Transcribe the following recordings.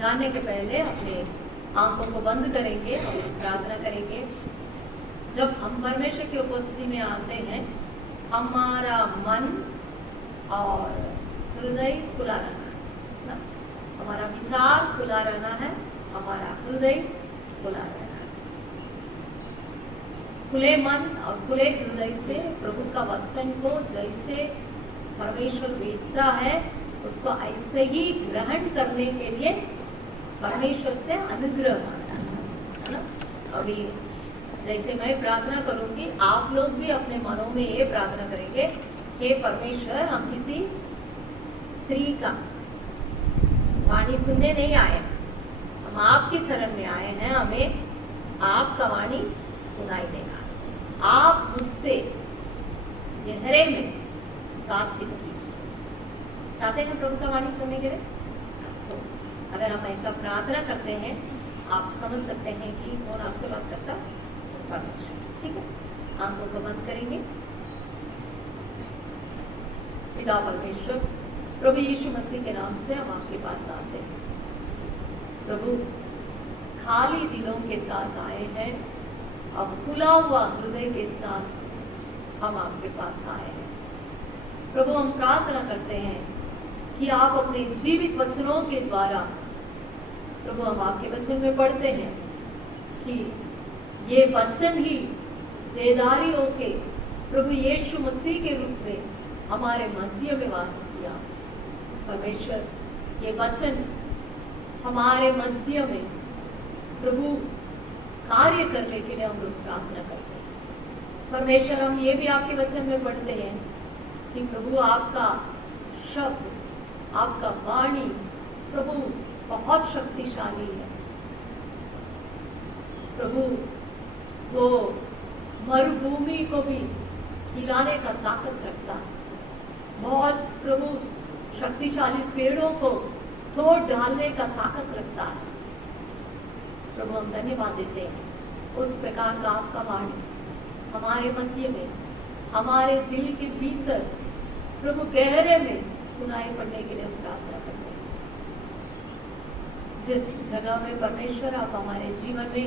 जानने के पहले अपने आंखों को बंद करेंगे और प्रार्थना करेंगे। जब हम परमेश्वर की उपस्थिति में आते हैं, हमारा मन और हृदय खुला रहना है ना? हमारा विचार खुला रहना है, हमारा हृदय खुला रहना है। खुले मन और खुले हृदय से प्रभु का वचन को जैसे परमेश्वर भेजता है उसको ऐसे ही ग्रहण करने के लिए परमेश्वर से अनुग्रह मांगना है ना? अभी जैसे मैं प्रार्थना करूंगी, आप लोग भी अपने मनों में ये प्रार्थना करेंगे, हे परमेश्वर, हम किसी स्त्री का वाणी सुनने नहीं आए, हम आपके चरण में आए हैं, हमें आपका वाणी सुनाई देगा। आप मुझसे गहरे में बातचीत कीजिए। चाहते हैं प्रभु का वाणी सुनने के लिए? तो अगर हम ऐसा प्रार्थना करते हैं, आप समझ सकते हैं कि कौन आपसे बात करता है। ठीक है, आंखों को बंद करेंगे। पिता परमेश्वर, प्रभु यीशु मसीह के नाम से हम आपके पास आते हैं। प्रभु, खाली दिलों के साथ आए हैं, अब खुला हुआ हृदय के साथ हम आपके पास आए हैं। प्रभु, हम प्रार्थना करते हैं कि आप अपने जीवित वचनों के द्वारा, प्रभु, हम आपके वचन में पढ़ते हैं कि ये वचन ही देदारी होके प्रभु यीशु मसीह के रूप में हमारे मध्य में वास किया। परमेश्वर, ये वचन हमारे मध्य में प्रभु कार्य करने के लिए हम लोग प्रार्थना करते हैं। परमेश्वर, हम ये भी आपके वचन में पढ़ते हैं कि प्रभु आपका शब्द, आपका वाणी प्रभु बहुत शक्तिशाली है। प्रभु, वो मरुभूमि को भी हिलाने का ताकत रखता है। बहुत प्रभु शक्तिशाली पेड़ों को तोड़ डालने का ताकत रखता है। प्रभु, हम धन्यवाद देते हैं उस प्रकार का आपका वाणी हमारे मध्य में, हमारे दिल के भीतर प्रभु गहरे में सुनाई पड़ने के लिए हम प्रार्थना करते हैं। जिस जगह में परमेश्वर आप हमारे जीवन में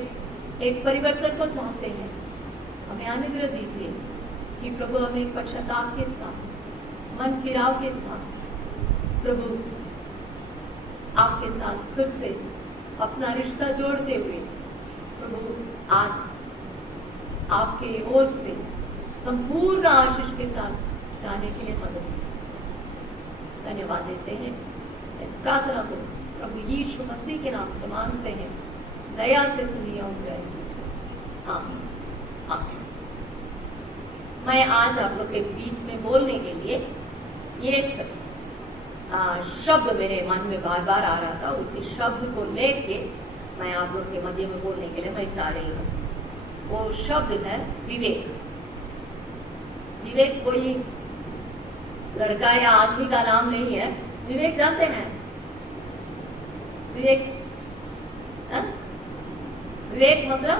एक परिवर्तन को चाहते हैं, हमें अनुग्रह दीजिए कि प्रभु हम एक पश्चाताप के साथ, मन फिराव के साथ प्रभु आपके साथ फिर से अपना रिश्ता जोड़ते हुए प्रभु आज आपके ओर से संपूर्ण आशीष के साथ जाने के लिए मदद कीजिए। धन्यवाद देते हैं। इस प्रार्थना को प्रभु यीशु मसीह के नाम से मांगते हैं। दया से सुनिए और ग्रहण कीजिए। आमीन। आमीन। मैं आज आप लोग के बीच में बोलने के लिए एक शब्द मेरे मन में बार बार आ रहा था। उसी शब्द को लेके मैं आप लोग के मध्य में बोलने के लिए मैं चाह रही हूँ। वो शब्द है विवेक। विवेक कोई लड़का या आदमी का नाम नहीं है। विवेक जानते हैं? विवेक विवेक मतलब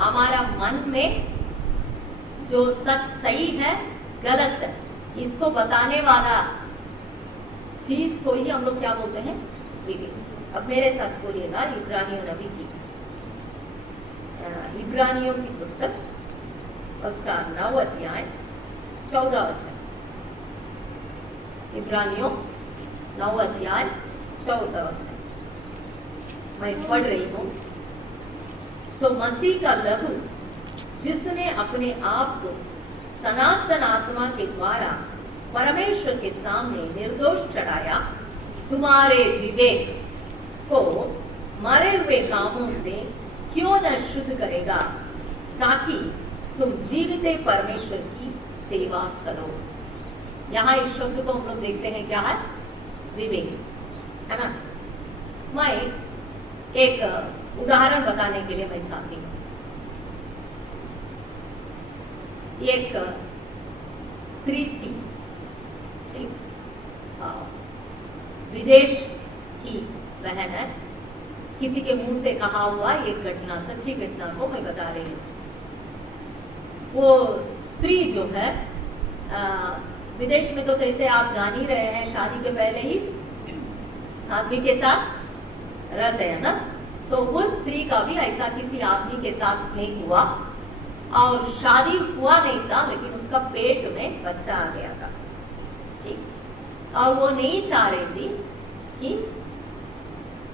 हमारा मन में जो सच सही है गलत है इसको बताने वाला चीज को ही हम लोग क्या बोलते हैं? विवेक। अब मेरे साथ बोलिएगा इब्रानियों नबी की इब्रानियों की पुस्तक उसका 9 अध्याय 14 वचन। इब्रानियों 9 अध्याय 14 वचन मैं पढ़ रही हूँ। तो मसीह का लहू जिसने अपने आप को सनातन आत्मा के द्वारा परमेश्वर के सामने निर्दोष चढ़ाया, तुम्हारे विवेक को मरे हुए कामों से क्यों न शुद्ध करेगा, ताकि तुम जीवित परमेश्वर की सेवा करो। यहाँ इस शब्द को हम लोग देखते हैं क्या है? विवेक, है ना। मैं एक उदाहरण बताने के लिए मैं चाहती हूँ। एक स्त्री थी, ठीक, विदेश की बहन है। किसी के मुंह से कहा हुआ एक घटना, सच्ची घटना को मैं बता रही हूँ। वो स्त्री जो है विदेश में तो जैसे आप जान ही रहे हैं, शादी के पहले ही आदमी के साथ रहते हैं ना, तो उस स्त्री का भी ऐसा किसी आदमी के साथ स्नेह हुआ और शादी हुआ नहीं था, लेकिन उसका पेट में बच्चा आ गया था, ठीक, और वो नहीं चाह रही थी कि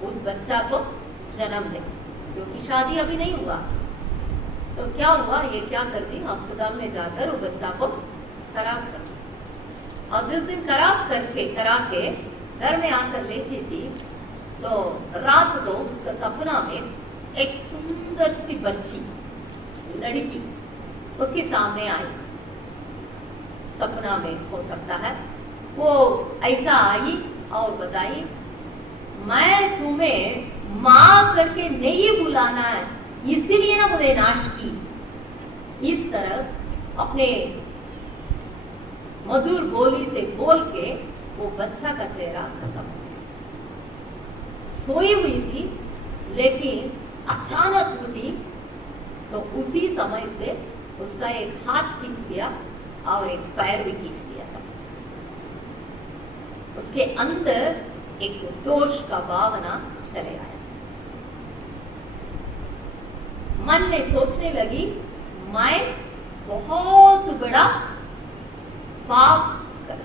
उस बच्चा को जन्म दे, क्योंकि शादी अभी नहीं हुआ। तो क्या हुआ, ये क्या करती, अस्पताल में जाकर वो बच्चा को खराब कर, और जिस दिन खराब करा के घर में आकर लेटी थी, तो रात को उसका सपना में एक सुंदर सी बच्ची, लड़की उसके सामने आई। सपना में हो सकता है वो ऐसा आई और बताई, मैं तुम्हें माँ करके नहीं बुलाना है, इसीलिए ना मुझे नाश की। इस तरह अपने मधुर बोली से बोल के वो बच्चा का चेहरा खत्म हो गया। सोई हुई थी, लेकिन अचानक उठी तो उसी समय से उसका एक हाथ खींच दिया और एक पैर भी खींच दिया था। उसके अंदर एक दोष का भावना चले आया। मन में सोचने लगी, मैं बहुत बड़ा पाप कर,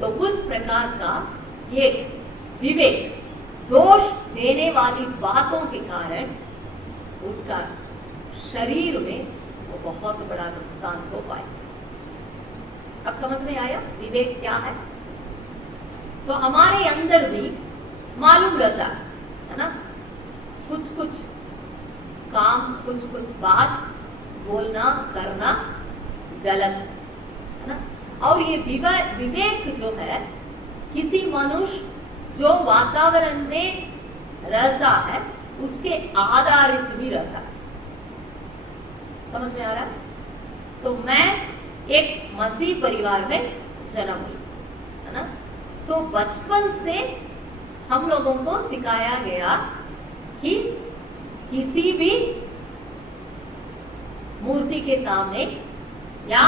तो उस प्रकार का ये विवेक दोष देने वाली बातों के कारण उसका शरीर में वो बहुत बड़ा नुकसान हो पाया। अब समझ में आया विवेक क्या है? तो हमारे अंदर भी मालूम रहता है ना, कुछ कुछ काम, कुछ कुछ बात बोलना करना गलत है ना। और ये विवेक जो है, किसी मनुष्य जो वातावरण में रहता है उसके आधारित भी रहता है। समझ में आ रहा है? तो मैं एक मसीह परिवार में जन्म हुई है ना, तो बचपन से हम लोगों को सिखाया गया कि किसी भी मूर्ति के सामने या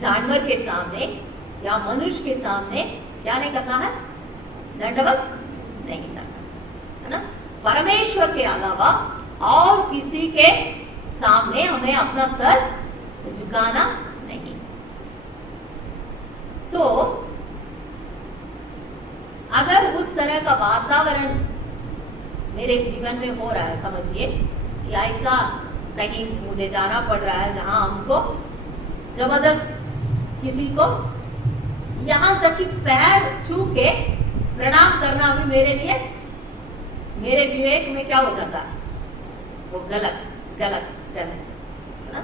जानवर के सामने या मनुष्य के सामने क्या नहीं करना है, दंडवत नहीं करना है ना। परमेश्वर के अलावा और किसी के सामने हमें अपना सर झुकाना नहीं। तो अगर उस तरह का वातावरण मेरे जीवन में हो रहा है, समझिए कि ऐसा कहीं मुझे जाना पड़ रहा है जहां हमको जबरदस्त किसी को यहां तक कि पैर छू के प्रणाम करना भी मेरे लिए, मेरे विवेक में क्या हो जाता है, वो गलत गलत गलत है ना।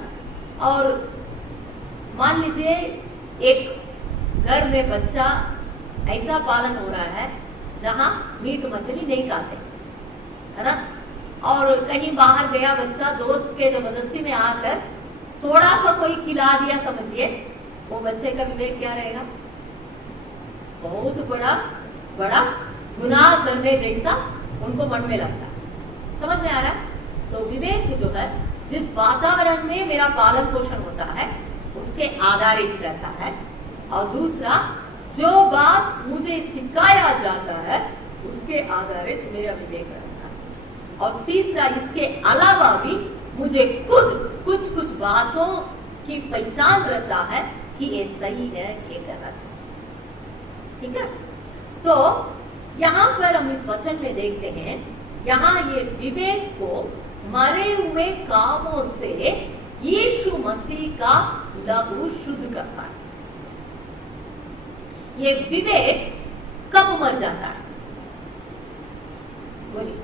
और मान लीजिए एक घर में बच्चा ऐसा पालन हो रहा है जहां मीट मछली नहीं खाते है ना, और कहीं बाहर गया बच्चा दोस्त के जबरदस्ती में आकर थोड़ा सा कोई खिला दिया, समझिए वो बच्चे का विवेक क्या रहेगा, बहुत बड़ा बड़ा गुनाह करने जैसा उनको मन में लगता है। समझ में आ रहा है? तो विवेक जो है, जिस वातावरण में मेरा पालन पोषण होता है उसके आधारित रहता है, और दूसरा जो बात मुझे सिखाया जाता है उसके आधारित मेरा विवेक रहता है, और तीसरा इसके अलावा भी मुझे खुद कुछ कुछ बातों की पहचान रहता है कि ये सही है ये गलत है। ठीक है? तो यहाँ पर हम इस वचन में देखते हैं, यहाँ ये विवेक को मरे हुए कामों से यीशु मसीह का लहू शुद्ध करता है। ये विवेक कब मर जाता है? बोलिए,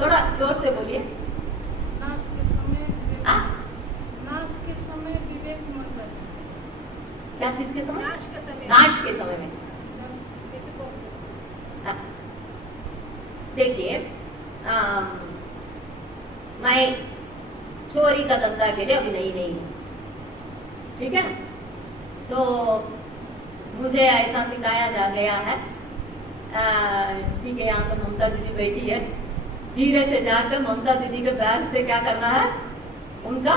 थोड़ा जोर से बोलिए। नाश के समय विवेक मरता है। क्या चीज के समय? नाश के समय। नाश के समय में। देखिए, मैं चोरी का धंधा के लिए अभी नहीं हूँ, ठीक है? तो मुझे ऐसा सिखाया जा गया है, ठीक है, यहाँ पर ममता दीदी बैठी है, धीरे से जाकर ममता दीदी के बैग से क्या करना है, उनका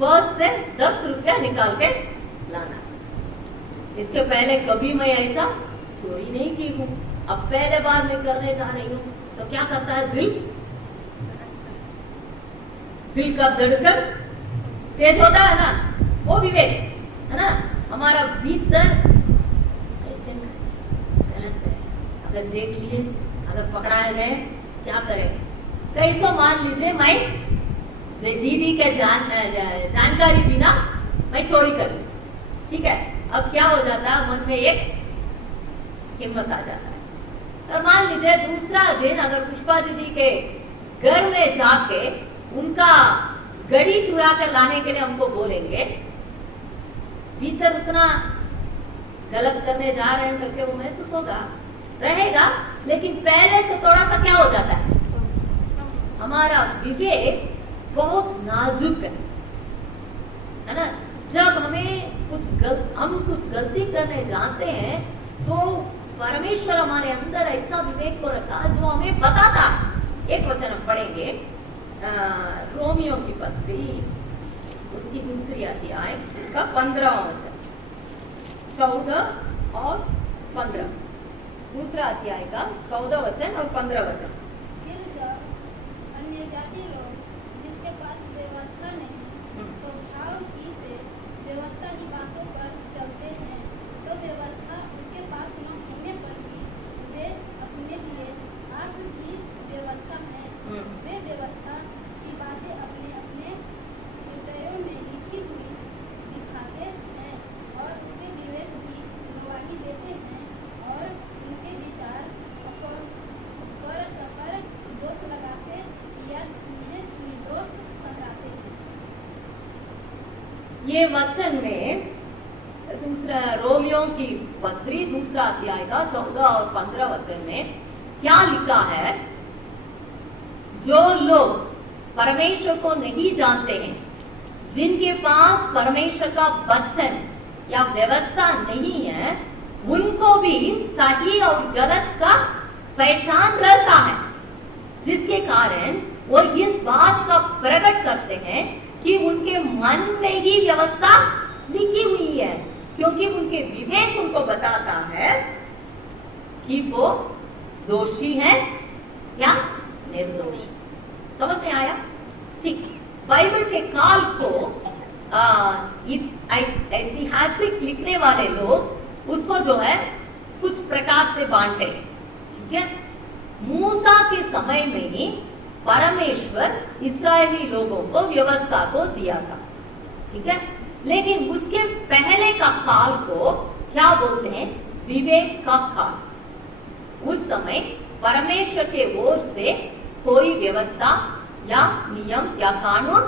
पर्स से 10 रुपया निकाल के लाना। इसके पहले कभी मैं ऐसा चोरी नहीं की हूँ, अब पहले बार मैं करने जा रही हूँ। तो क्या करता है दिल का धड़कन तेज होता है ना, वो विवेक है ना। हमारा भीतर ऐसे गलत है, अगर देख लिए, अगर पकड़ाए गए क्या करें। कैसो मान लीजिए मैं दीदी के जानकारी बिना मैं चोरी कर ली, ठीक है। अब क्या हो जाता है, मन में एक हिम्मत आ जाता है। और मान लीजिए दूसरा दिन अगर पुष्पा दीदी के घर में जाके उनका घड़ी चुरा कर लाने के लिए हमको बोलेंगे, भीतर उतना गलत करने जा रहे हैं करके वो महसूस होगा, रहेगा। लेकिन पहले से थोड़ा सा क्या हो जाता है, हमारा विवेक बहुत नाजुक है ना। जब हमें हम कुछ गलती करने जाते हैं तो परमेश्वर हमारे अंदर ऐसा विवेक को रखा जो हमें बताता। एक वचन हम पढ़ेंगे, रोमियो की पत्री उसकी दूसरी अध्याय, इसका 15वां वचन, 14 और 15, दूसरा अध्याय का 14 वचन और 15 वचन। फिर जब अन्य जाति लोग जिसके पास व्यवस्था नहीं, स्वभाव ही से व्यवस्था की बातों पर चलते हैं, तो व्यवस्था उसके पास न होने पर भी वे अपने लिए आप की व्यवस्था है, वे व्यवस्था की बातें अपने अपने हृदयों में लिखी हुई दिखाते हैं और उसके विवेक भी गवाही देते हैं और उनके विचार पर दोष लगाते या उन्हें निर्दोष ठहराते हैं। ये वचन में दूसरा रोमियो की पत्री दूसरा अध्याय का 14 और 15 वचन में क्या लिखा है, जो लोग परमेश्वर को नहीं जानते हैं, जिनके पास परमेश्वर का वचन या व्यवस्था नहीं है, उनको भी सही और गलत का पहचान रहता है, जिसके कारण वो इस बात का प्रकट करते हैं कि उनके मन में ही व्यवस्था लिखी हुई है, क्योंकि उनके विवेक उनको बताता है कि वो दोषी है या निर्दोष। समझ में आया? ठीक। बाइबल के काल को ऐतिहासिक लिखने वाले लोग उसको जो है कुछ प्रकार से बांटे, ठीक है। मूसा के समय में ही परमेश्वर इस्राएली लोगों को व्यवस्था को दिया था, ठीक है। लेकिन उसके पहले का काल को क्या बोलते हैं, विवेक का काल। उस समय परमेश्वर के ओर से कोई व्यवस्था या नियम या कानून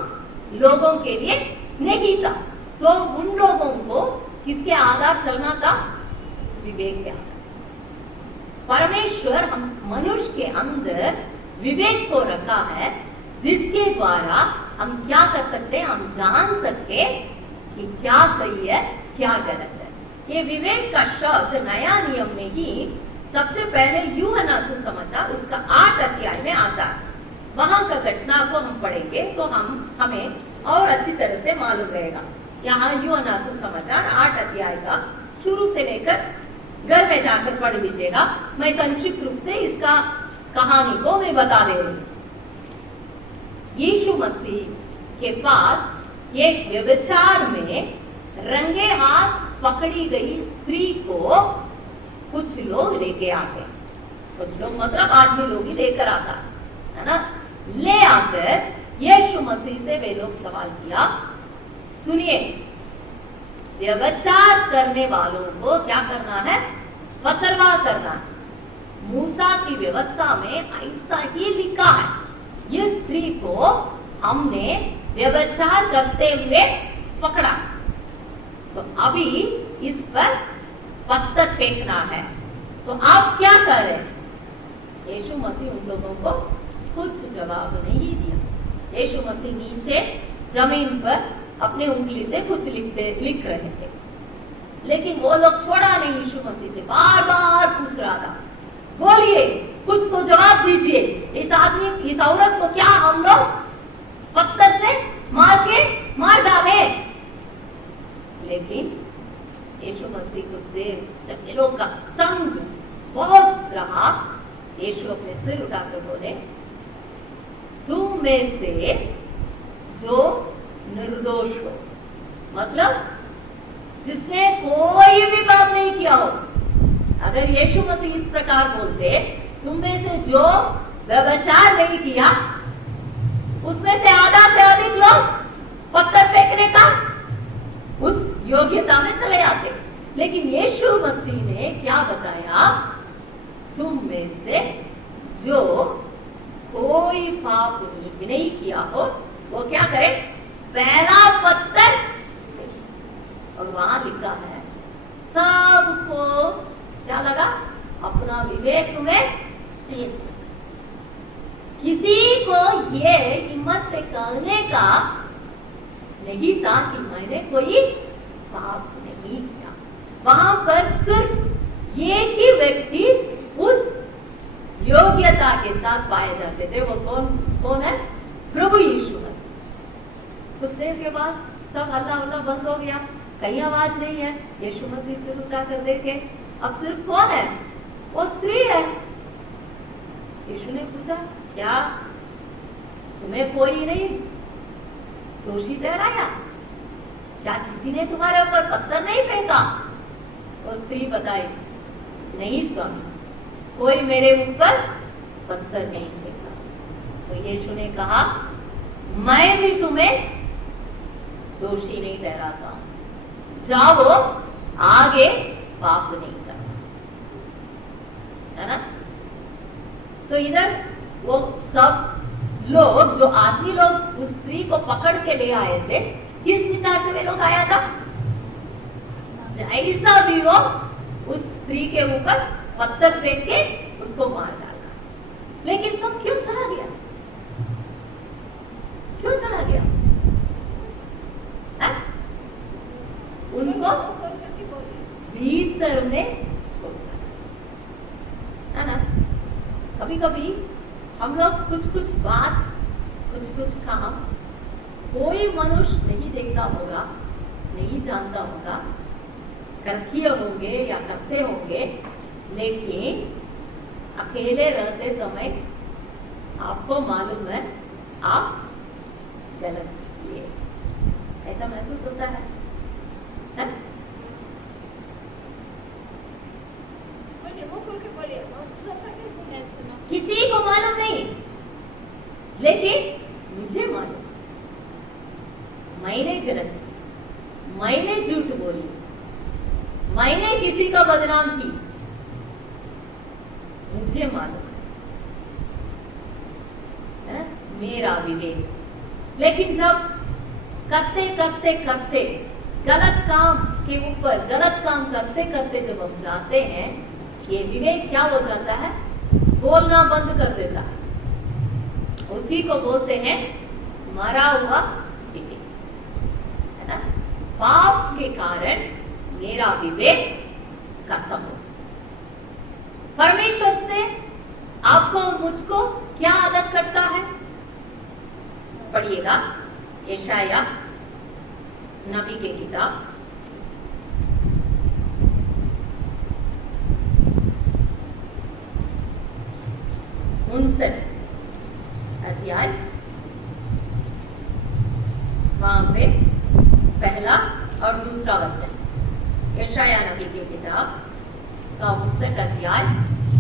लोगों के लिए नहीं था, तो उन लोगों को किसके आधार चलना था, विवेक के आधार। परमेश्वर हम मनुष्य के अंदर विवेक को रखा है, जिसके द्वारा हम क्या कर सकते हैं, हम जान सकते कि क्या सही है क्या गलत है। ये विवेक का शब्द नया नियम में ही सबसे पहले यूहन्ना सुसमाचार उसका 8 अध्याय में आता है। वहां का घटना को हम पढ़ेंगे तो हमें और अच्छी तरह से मालूम रहेगा। यहाँ यूहन्ना सुसमाचार 8 अध्याय का शुरू से लेकर घर में जाकर पढ़ लीजिएगा। मैं संक्षिप्त रूप से इसका कहानी को मैं बता दे रही हूँ। यीशु मसीह के पास एक व्यभिचार में रंगे हाथ पकड़ी गई स्त्री को कुछ लोग लेके आते, कुछ लोग मतलब आदमी लोग ही लेकर आता है ना। ले आकर यीशु मसीह से वे लोग सवाल किया, सुनिए, व्यभिचार करने वालों को क्या करना है, पथरवाह करना है। मूसा की व्यवस्था में ऐसा ही लिखा है, इस स्त्री को हमने व्यभिचार करते हुए पकड़ा, तो अभी इस पर पत्थर फेंकना है। तो आप क्या कर रहे हैं? यीशु मसीह उन लोगों को कुछ जवाब नहीं दिया। यीशु मसीह नीचे जमीन पर अपने उंगली से कुछ लिख रहे थे, लेकिन वो लोग छोड़ा नहीं। यीशु मसीह से बार बार पूछ रहा था, बोलिए, कुछ तो जवाब दीजिए, इस आदमी इस औरत को क्या हम लोग पत्थर से मार डाले? लेकिन यीशु मसीह कुछ सिर उठाकर बोले, तुम में से जो निर्दोष हो, मतलब जिसने कोई भी पाप नहीं किया हो। अगर यीशु मसीह इस प्रकार बोलते, तुम में से जो व्यभिचार नहीं किया, उसमें से आधा से अधिक लोग पत्थर फेंकने का उस योग्यता में चले आते। लेकिन यीशु मसीह ने क्या बताया, तुम में से जो कोई पाप नहीं किया हो वो क्या करे, पहला पत्थर। और वहां लिखा है, सबको क्या लगा, अपना विवेक में ठेस लगा। किसी को ये हिम्मत से कहने का नहीं था कि मैंने कोई पाप नहीं किया। वहां पर सिर्फ एक ही व्यक्ति उस योग्यता के साथ पाए जाते थे। वो कौन है? प्रभु यीशु मसीह। कुछ देर के बाद सब हल्ला उल्ला बंद हो गया, कहीं आवाज नहीं है। यीशु मसीह सिर उठा कर देखे, अब सिर्फ कौन है? वो स्त्री है। यीशु ने पूछा, क्या तुम्हें कोई नहीं दोषी ठहराया? क्या किसी ने तुम्हारे ऊपर पत्थर नहीं फेंका? वो स्त्री बताई, नहीं स्वामी, कोई मेरे ऊपर पत्थर नहीं फेंका। तो यीशु ने कहा, मैं भी तुम्हें दोषी नहीं ठहराता हूं, जाओ आगे पाप नहीं करना, है ना? तो इधर वो सब लोग, जो आदमी लोग उस स्त्री को पकड़ के ले आए थे, किस विचार से वे लोग आया था? जैसा भी वो उस स्त्री के ऊपर पत्थर फेंक के उसको मार डाला। लेकिन सब क्यों चला गया? क्यों चला गया? उनको भीतर में छोड़ा, है ना? कभी कभी हम लोग कुछ बात, कुछ काम कोई मनुष्य नहीं देखता होगा, नहीं जानता होगा, किए होंगे या करते होंगे, लेकिन अकेले रहते समय आपको मालूम है आप गलत किए। ऐसा महसूस होता है? किसी को मालूम नहीं, लेकिन मुझे मालूम, मैंने गलत की, मैंने झूठ बोली, मैंने किसी का बदनाम की, मुझे मालूम है, मेरा विवेक। लेकिन जब करते करते करते गलत काम के ऊपर गलत काम करते करते जब हम जाते हैं, ये विवेक क्या हो जाता है? बोलना बंद कर देता है। उसी को बोलते हैं मरा हुआ विवेक, है ना? पाप के कारण मेरा विवेक खत्म हो जाता। परमेश्वर से आपको मुझको क्या आदत करता है? पढ़िएगा यशाया नबी की किताब, अध्याय, वहां पे पहला और दूसरा वचन। यशाया नबी की किताब, उसका 59 अध्याय,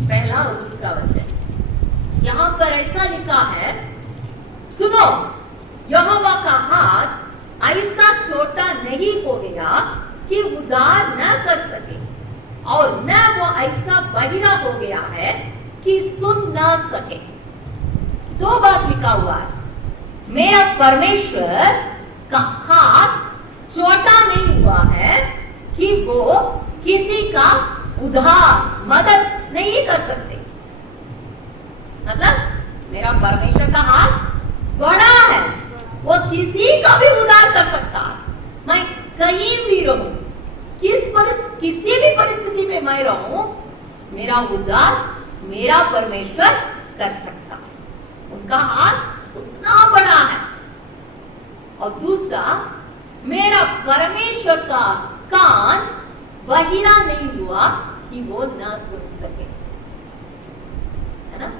पहला और दूसरा वचन। यहाँ पर ऐसा लिखा है, सुनो, यहोवा का हाथ ऐसा छोटा नहीं हो गया कि उद्धार न कर सके, और न वो ऐसा बहिरा हो गया है कि सुन ना सके। दो बात लिखा हुआ है, मेरा परमेश्वर का हाथ छोटा नहीं हुआ है कि वो किसी का उद्धार मदद नहीं कर सकते। मतलब मेरा परमेश्वर का हाथ बड़ा है, वो किसी का भी उद्धार कर सकता है। मैं कहीं भी रहूं, किसी भी परिस्थिति में मैं रहूं, मेरा उद्धार मेरा परमेश्वर कर सकता है। उनका हाथ उतना बड़ा है। और दूसरा, मेरा परमेश्वर का कान बहिरा नहीं हुआ कि वो ना सुन सके, है ना?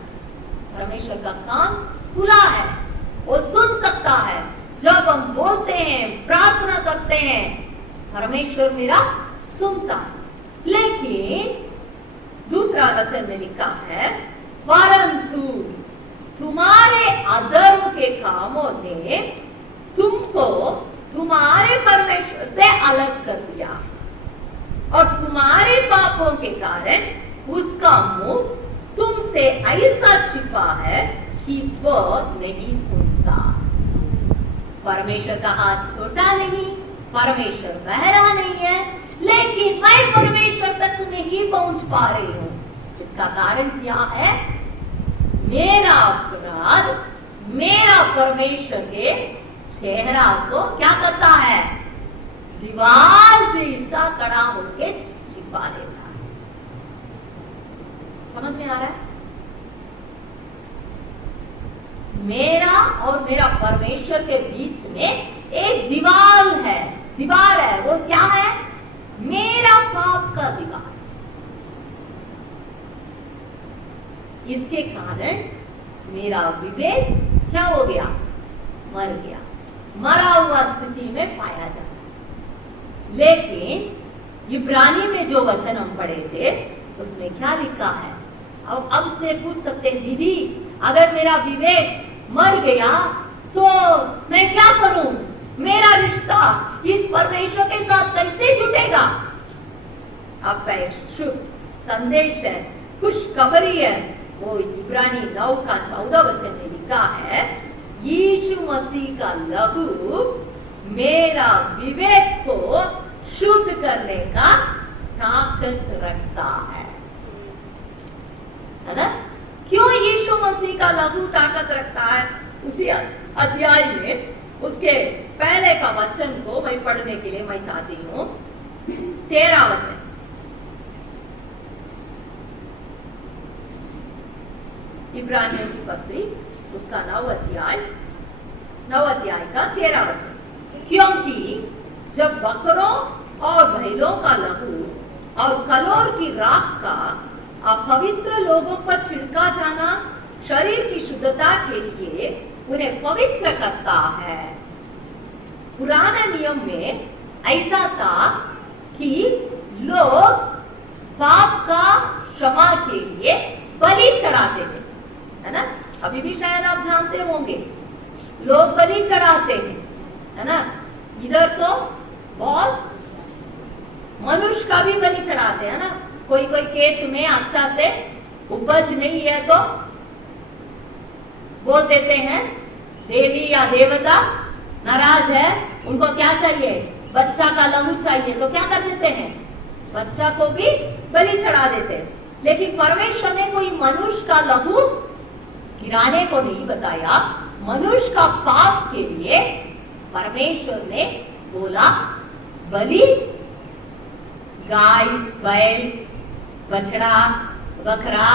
परमेश्वर का कान खुला है, वो सुन सकता है। जब हम बोलते हैं, प्रार्थना करते हैं, परमेश्वर मेरा सुनता है। लेकिन दूसरा वचन में लिखा है, परंतु तुम्हारे अधर्म के कामों ने तुमको तुम्हारे परमेश्वर से अलग कर दिया और तुम्हारे पापों के कारण उसका मुंह तुमसे ऐसा छिपा है कि वह नहीं सुनता। परमेश्वर का हाथ छोटा नहीं, परमेश्वर बहरा नहीं है, लेकिन मैं परमेश्वर तक नहीं पहुंच पा रही हूं। इसका कारण क्या है? मेरा अपराध मेरा परमेश्वर के चेहरा को क्या करता है? दीवार जैसा कड़ा होके छिपा देता है। समझ में आ रहा है? मेरा और मेरा परमेश्वर के बीच में एक दीवार है। दीवार है, वो क्या है? मेरा पाप का दीवार। इसके कारण मेरा विवेक क्या हो गया? मर गया, मरा हुआ स्थिति में पाया जाता है। लेकिन इब्रानी में जो वचन हम पढ़े थे उसमें क्या लिखा है? अब से पूछ सकते हैं, दीदी अगर मेरा विवेक मर गया तो मैं क्या करूं? मेरा रिश्ता इस परमेश्वर के साथ कैसे जुटेगा? आपका एक शुभ संदेश है, खुशखबरी है। वो इब्रानी 9 का 14 वचन में लिखा है, यीशु मसीह का लहू मेरा विवेक को शुद्ध करने का ताकत रखता है ना? क्यों यीशु मसीह का लहू ताकत रखता है? उसी अध्याय में उसके पहले का वचन को मैं पढ़ने के लिए मैं चाहती हूँ। 13 वचन, इब्रानियों की पत्री उसका 9 अध्याय का 13 वचन, क्योंकि जब बकरों और बैलों का लहू और कलोर की राख का अपवित्र लोगों पर छिड़का जाना शरीर की शुद्धता के लिए उन्हें पवित्र करता है। पुराने नियम में ऐसा था कि लोग पाप का क्षमा के लिए बलि चढ़ाते थे, है ना? अभी भी शायद आप जानते होंगे, लोग बलि चढ़ाते हैं, है ना? इधर तो बहुत मनुष्य का भी बलि चढ़ाते हैं ना। कोई खेत में अच्छा से उपज नहीं है तो बोल देते हैं देवी या देवता नाराज है, उनको क्या चाहिए? बच्चा का लहू चाहिए। तो क्या कर देते हैं? बच्चा को भी बलि चढ़ा देते हैं। लेकिन परमेश्वर ने कोई मनुष्य का लहू गिराने को नहीं बताया। मनुष्य का पाप के लिए परमेश्वर ने बोला बलि गाय, बैल, बछड़ा, बकरा,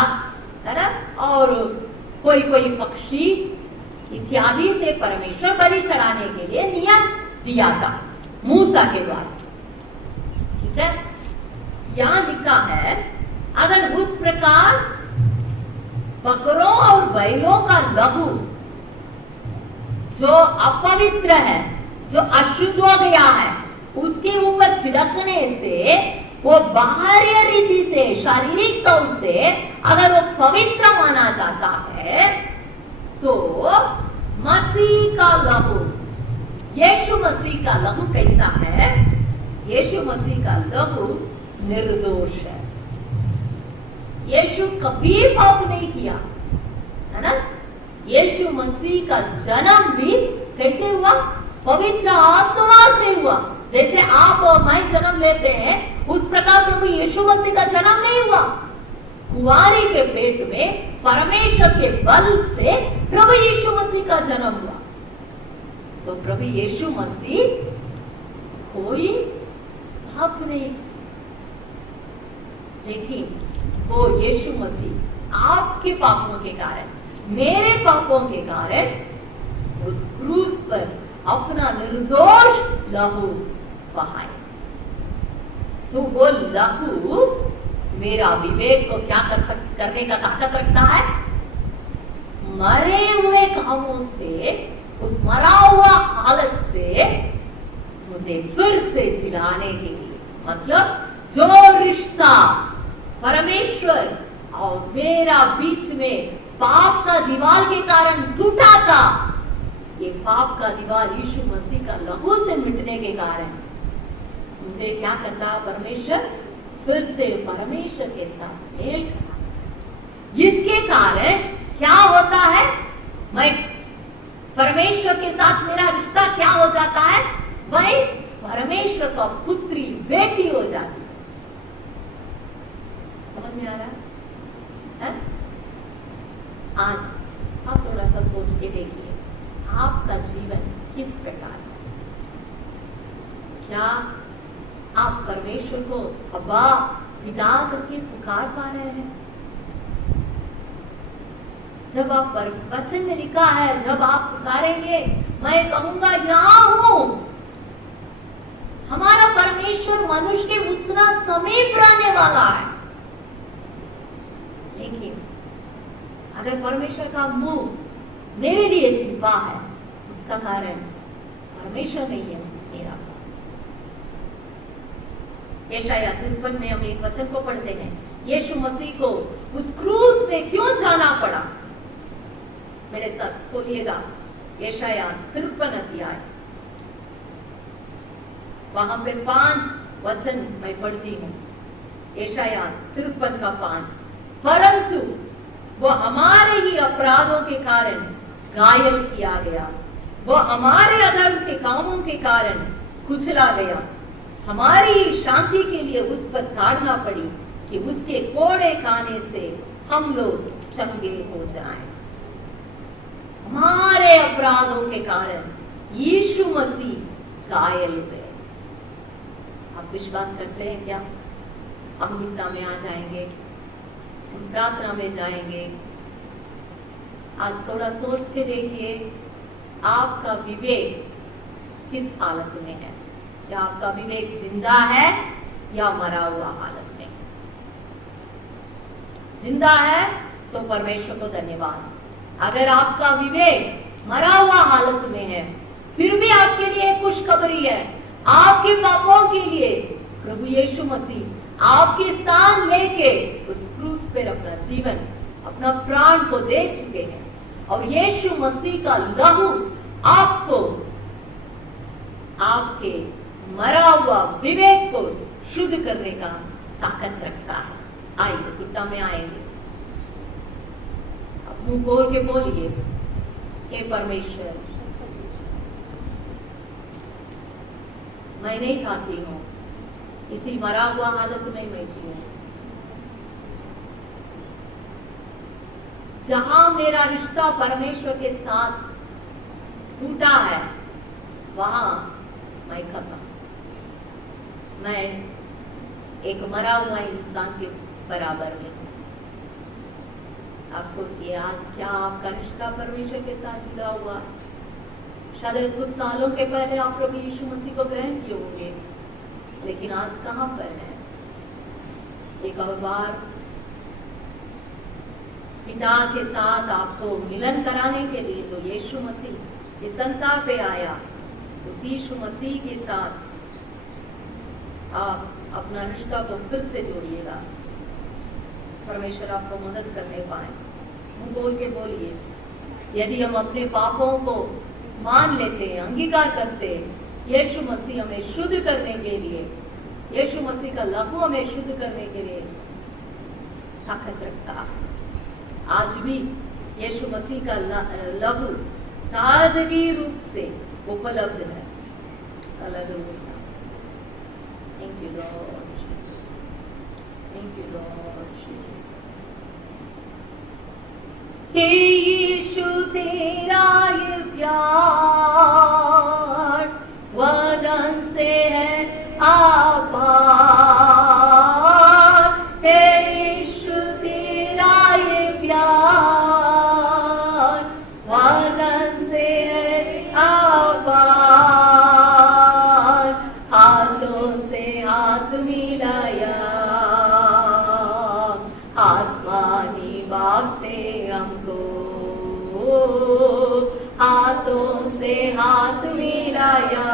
है ना, और कोई पक्षी इत्यादि से परमेश्वर बलि चढ़ाने के लिए नियम दिया था मूसा के द्वारा। ठीक है, यहां लिखा है अगर उस प्रकार बकरों और बैलों का लहू जो अपवित्र है, जो अशुद्ध हो गया है, उसके ऊपर छिड़कने से वो बाहरी रीति से, शारीरिक तौर से अगर वो पवित्र माना जाता है, तो मसीह का लहू, यीशु मसीह का लहू कैसा है? यीशु मसीह का लहू निर्दोष है। यीशु कभी पाप नहीं किया, है ना? यीशु मसीह का जन्म भी कैसे हुआ? पवित्र आत्मा से हुआ। जैसे आप और मैं जन्म लेते हैं, उस प्रकार प्रभु यीशु मसीह का जन्म नहीं हुआ। कुंवारी के पेट में परमेश्वर के बल से प्रभु यीशु मसीह का जन्म हुआ। तो प्रभु यीशु मसीह कोई पाप नहीं, लेकिन वो यीशु मसीह आपके पापों के कारण, मेरे पापों के कारण उस क्रूस पर अपना निर्दोष लहू बहाया। तो वो लहू मेरा विवेक को क्या करने का ताकत रखता है? मरे हुए कामों से, उस मरा हुआ हालत से मुझे फिर से जिलाने के लिए, मतलब जो रिश्ता परमेश्वर और मेरा बीच में पाप का दीवार के कारण टूटा था, ये पाप का दीवार यीशु मसीह का लहू से मिटने के कारण मुझे क्या करता है परमेश्वर, फिर से परमेश्वर के साथ मेल करा। जिसके कारण क्या होता है, मैं परमेश्वर के साथ मेरा रिश्ता क्या हो जाता है, मैं परमेश्वर का पुत्री बेटी हो जाती है। समझ में आ रहा है? आज आप थोड़ा सा सोच के देखिए, आपका जीवन किस प्रकार है? क्या आप परमेश्वर को अब्बा पिता करके पुकार पा रहे हैं? जब आप वचन में लिखा है, जब आप पुकारेंगे मैं कहूंगा यहाँ हूं। हमारा परमेश्वर मनुष्य के उतना समीप रहने वाला है, लेकिन अगर परमेश्वर का मुंह मेरे लिए छिपा है, उसका कारण परमेश्वर नहीं है, मेरा। यशाया 53 में हम एक वचन को पढ़ते हैं, यीशु मसीह को उस क्रूस में क्यों जाना पड़ा? मेरे साथ खोलिएगा यशाया 53 अध्याय, वहां पे 5 वचन मैं पढ़ती हूँ। यशाया 53 का 5, परंतु वो हमारे ही अपराधों के कारण घायल किया गया, वो हमारे अधर्म के कामों के कारण कुचला गया, हमारी शांति के लिए उस पर ताड़ना पड़ी कि उसके कोड़े खाने से हम लोग चंगे हो जाएं। हमारे अपराधों के कारण यीशु मसीह घायल हुए। आप विश्वास करते हैं क्या? हम गीता में आ जाएंगे, हम प्रार्थना में जाएंगे। आज थोड़ा सोच के देखिए, आपका विवेक किस हालत में है? क्या आपका विवेक जिंदा है या मरा हुआ हालत में? जिंदा है तो परमेश्वर को धन्यवाद। अगर आपका विवेक मरा हुआ हालत में है, फिर भी आपके लिए खुशखबरी है। आपके पापों के लिए प्रभु यीशु मसीह आपके स्थान लेके उस क्रूस पर अपना जीवन, अपना प्राण को दे चुके हैं, और यीशु मसीह का लहू आपको, आपके मरा हुआ विवेक को शुद्ध करने का ताकत रखता है। आइए घुटना में आएंगे, मुंह खोल के बोलिए, हे परमेश्वर, मैं नहीं चाहती हूं इसी मरा हुआ हालत में मैं जीऊं। जहां मेरा रिश्ता परमेश्वर के साथ टूटा है, वहां मैं खत्म, मैं एक मरा हुआ इंसान के बराबर में। आप सोचिए, आज क्या आपका रिश्ता परमेश्वर के साथ जुड़ा हुआ? शायद कुछ सालों के पहले आप प्रभु यीशु मसीह को ग्रहण किए होंगे, लेकिन आज कहां पर है? एक बार पिता के साथ आपको मिलन कराने के लिए जो यीशु मसीह इस संसार पे आया, उस यीशु मसीह के साथ आप अपना रिश्ता को फिर से जोड़िएगा। परमेश्वर आपको मदद करने पाए। मुंह बोल के बोलिए, यदि हम अपने पापों को मान लेते हैं, अंगीकार करते हैं, यीशु मसीह हमें शुद्ध करने के लिए, यीशु मसीह का लहू हमें शुद्ध करने के लिए ताकत रखता। आज भी यीशु मसीह का लहू ताजगी रूप से उपलब्ध है। Hallelujah. Thank you Lord Jesus, thank you Lord Jesus. हे यीशु तेरा ये प्यार वदन से है आभार। हे यीशु तेरा ये प्यार वदन से है आभार। हाथों से हाथ मिलाया, आसमानी बाप से हमको से हाथ मिलाया,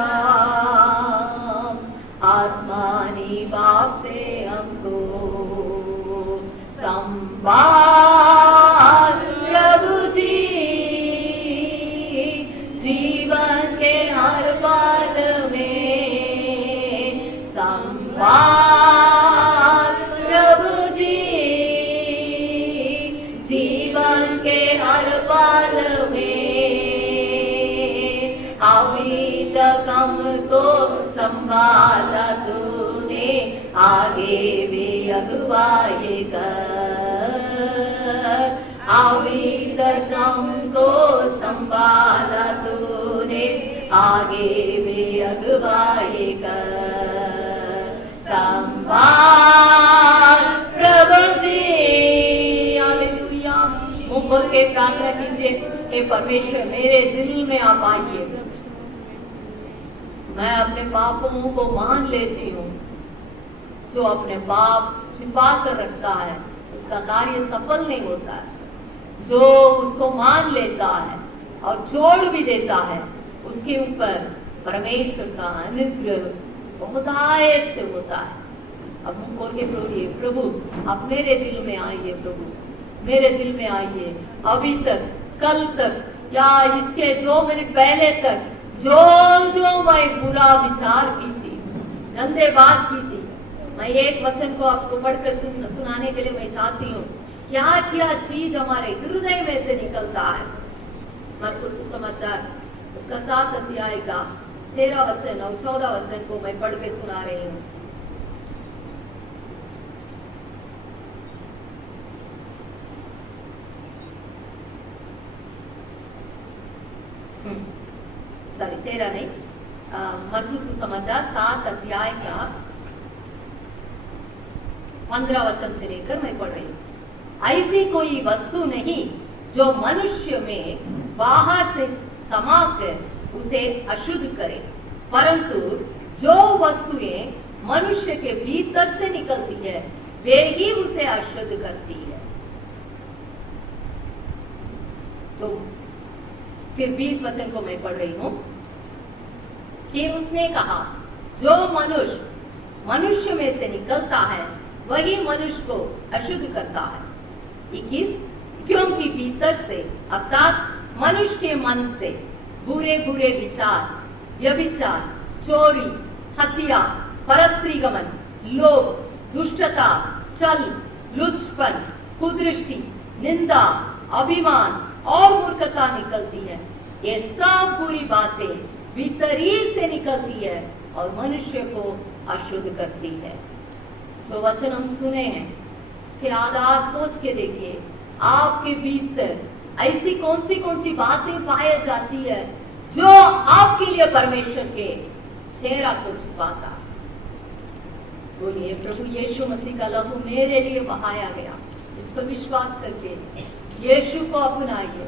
आसमानी बाप से हमको संभाल प्रभु जी, जीवन के हर पल में संभाल प्रभु जी, जीवन के हर पल में अभी तक हमको संभाला तूने, आगे भी अगुवाई कर, अभी तक हमको संभाला तूने, आगे भी अगुवाई कर, संभाल प्रभु जी। हालेलुया। मुंह खोल के प्रार्थना कीजिए, हे परमेश्वर मेरे दिल में आप आइए, मैं अपने पापों को मान लेती हूँ। जो अपने पाप छिपा कर रखता है उसका कार्य सफल नहीं होता है, जो उसको मान लेता है और छोड़ भी देता है उसके ऊपर परमेश्वर का अनुग्रह बहुतायत से होता है। अब हम खोल के बोलिए, प्रभु आप मेरे दिल में आइए, प्रभु मेरे दिल में आइए। अभी तक, कल तक या इसके 2 मिनट पहले तक जो मैं बुरा विचार की थी, गंदे बात की थी, मैं एक वचन को आपको पढ़कर सुनाने के लिए मैं चाहती हूँ। क्या क्या चीज हमारे हृदय में से निकलता है। मरकुस सुसमाचार उसका 7 अध्याय का 13 वचन और 14 वचन को मैं पढ़ के सुना रही हूँ। सॉरी 13 नहीं, मरकुस सुसमाचार 7 अध्याय का 15 वचन से लेकर मैं पढ़ रही हूँ। ऐसी कोई वस्तु नहीं जो मनुष्य में बाहर से समाकर उसे अशुद्ध करे, परंतु जो वस्तुएं मनुष्य के भीतर से निकलती है वे ही उसे अशुद्ध करती है। तो फिर 20 वचन को मैं पढ़ रही हूँ कि उसने कहा, जो मनुष्य में से निकलता है वही मनुष्य को अशुद्ध करता है। 21, क्योंकि भीतर से अर्थात मनुष्य के मन से बुरे बुरे विचार, व्यभिचार, चोरी, हत्या, परस्त्रीगमन, लोभ, दुष्टता, छल, लुच्चपन, कुदृष्टि, निंदा, अभिमान और मूर्खता निकलती है। ये सब बुरी बातें भीतर ही से निकलती है और मनुष्य को अशुद्ध करती है। जो वचन हम सुने हैं उसके आधार सोच के देखिए, आपके भीतर ऐसी कौन सी बातें पाई जाती है जो आपके लिए परमेश्वर के चेहरा को छुपाता। बोलिए, प्रभु यीशु मसीह का लहू मेरे लिए बहाया गया, इस पर विश्वास करके यीशु को अपनाइए।